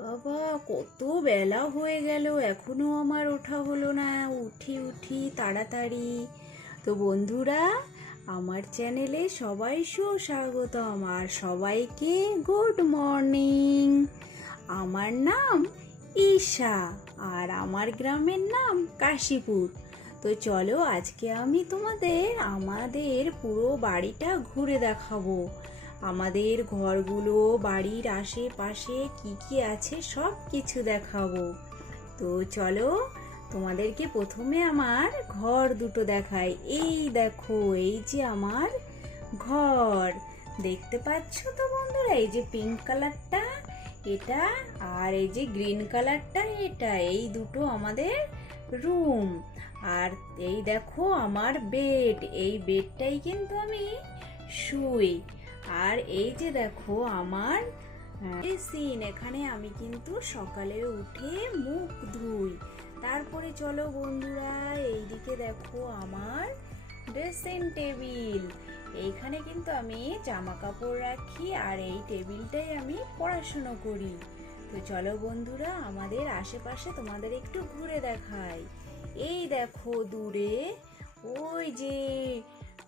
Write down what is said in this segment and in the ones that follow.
বাবা, কত বেলা হয়ে গেল, এখনও আমার ওঠা হলো না। উঠি উঠি, তাড়াতাড়ি। তো বন্ধুরা, আমার চ্যানেলে সবাই সুস্বাগতম আর সবাইকে গুড মর্নিং। আমার নাম ঈশা আর আমার গ্রামের নাম কাশীপুর। তো চলো আজকে আমি তোমাদের, আমাদের পুরো বাড়িটা ঘুরে দেখাবো। আমাদের ঘরগুলো, বাড়ির আশেপাশে কি কি আছে সব কিছু দেখাবো। তো চলো, তোমাদেরকে প্রথমে আমার ঘর দুটো দেখাই। এই দেখো, এই যে আমার ঘর। দেখতে পাচ্ছ তো বন্ধুরা, এই যে পিঙ্ক কালারটা এটা আর এই যে গ্রিন কালারটা এটা। এই দুটো আমাদের রুম আর এই দেখো আমার বেড এই বেডটাই কিন্তু আমি শুই। আর এই যে দেখো আমার সিন এখানে আমি কিন্তু সকালে উঠে মুখ ধুই। তারপরে চলো বন্ধুরা, এইদিকে দেখো আমার ড্রেসিং টেবিল এইখানে কিন্তু আমি জামা কাপড় রাখি আর এই টেবিলটাই আমি পড়াশুনো করি। তো চলো বন্ধুরা, আমাদের আশেপাশে তোমাদের একটু ঘুরে দেখাই। এই দেখো দূরে, ওই যে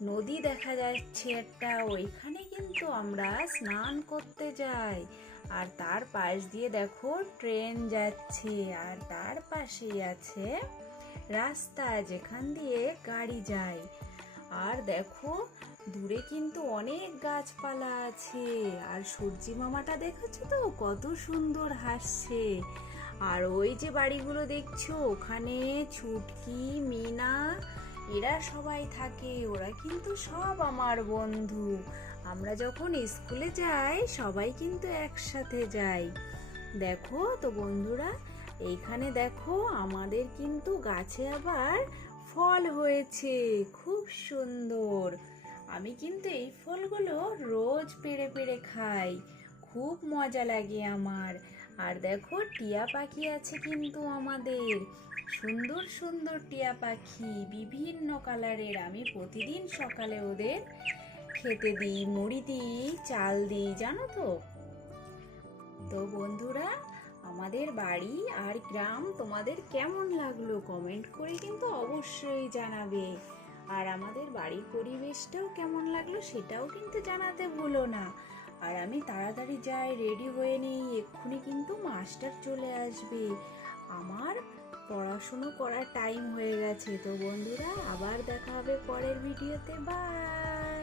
নদী দেখা যাচ্ছে একটা, ওইখানে কিন্তু আমরা স্নান করতে যাই। আর তার পাশ দিয়ে দেখো ট্রেন যাচ্ছে আর তার পাশেই আছে রাস্তা যেখান দিয়ে গাড়ি যায়। আর দেখো দূরে কিন্তু অনেক গাছপালা আছে। আর সূর্যি মামাটা দেখেছ তো? কত সুন্দর হাসছে। আর ওই যে বাড়িগুলো দেখছ, ওখানে ছুটকি, মিনা এরা সবাই থাকে, ওরা কিন্তু সব আমার বন্ধু। আমরা যখন স্কুলে যাই, সবাই কিন্তু একসাথে যাই। দেখো তো বন্ধুরা, এইখানে দেখো, আমাদের কিন্তু গাছে আবার ফল হয়েছে। খুব সুন্দর। আমি কিন্তু এই ফলগুলো রোজ পেড়ে পেড়ে খাই। খুব মজা লাগে আমার। আর দেখো টিয়া পাখি আছে কিন্তু আমাদের। সুন্দর সুন্দর টিয়া পাখি, বিভিন্ন কালারের। আমি প্রতিদিন সকালে ওদের খেতে দিই, মুড়ি দিই, চাল দিই, জানো তো? তো বন্ধুরা, আমাদের বাড়ি আর গ্রাম তোমাদের কেমন লাগল কমেন্ট করে কিন্তু অবশ্যই জানাবে। আর আমাদের বাড়ির পরিবেশটাও কেমন লাগল সেটাও কিন্তু জানাতে ভুলো না। আর আমি তাড়াতাড়ি যাই রেডি হয়ে নেই, এক্ষুনি কিন্তু মাস্টার চলে আসবে। আমার পড়াশুনো করার টাইম হয়ে গেছে। তো বন্ধুরা, আবার দেখা হবে পরের ভিডিওতে বাই